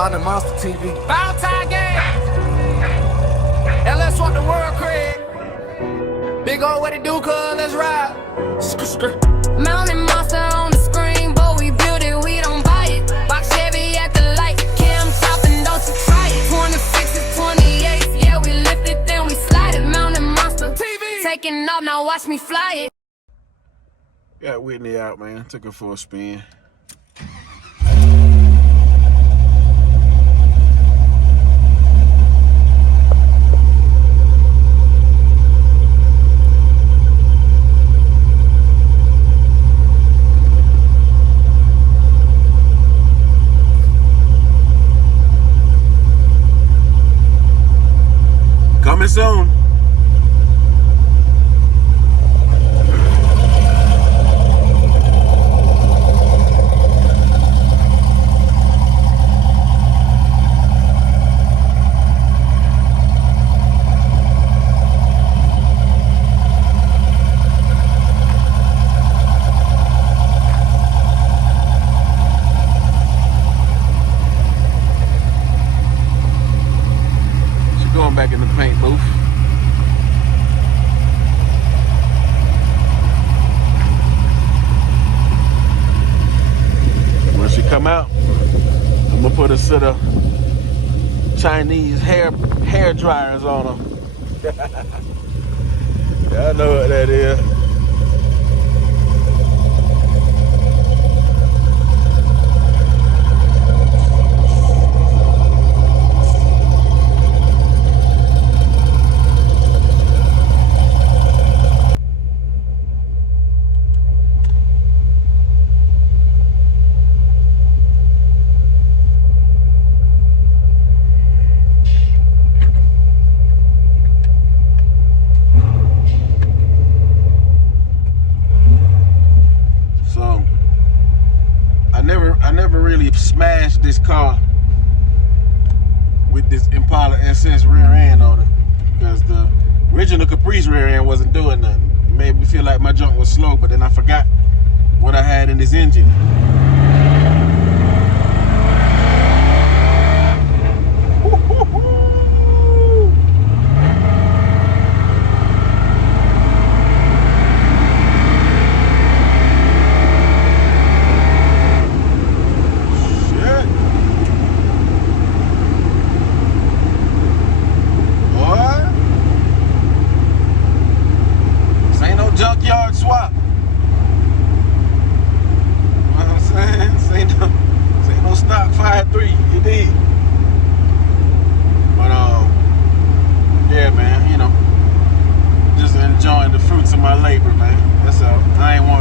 Bought the Monster TV. Bow tie game. LS-swapped the world craig. Big ol' what it do, cuz let's ride. Mountain monster on the screen, but we build it, we don't buy it. Box Chevy at the light, cam chopping, don't you try it. 26s, 28s, yeah, we lift it, then we slide it. Mountain monster TV. Taking off, now watch me fly it. Got Whitney out, man. Took her for a spin. Coming soon. Going back in the paint booth. When she come out, I'm gonna put a set of Chinese hair dryers on her. Y'all know what that is. I never really smashed this car with this Impala SS rear end on it because the original Caprice rear end wasn't doing nothing. It made me feel like my junk was slow, but then I forgot what I had in this engine. Junkyard swap. You know what I'm saying? This ain't no stock 5.3, you dig? But yeah, man, you know, just enjoying the fruits of my labor, man. That's all. I ain't want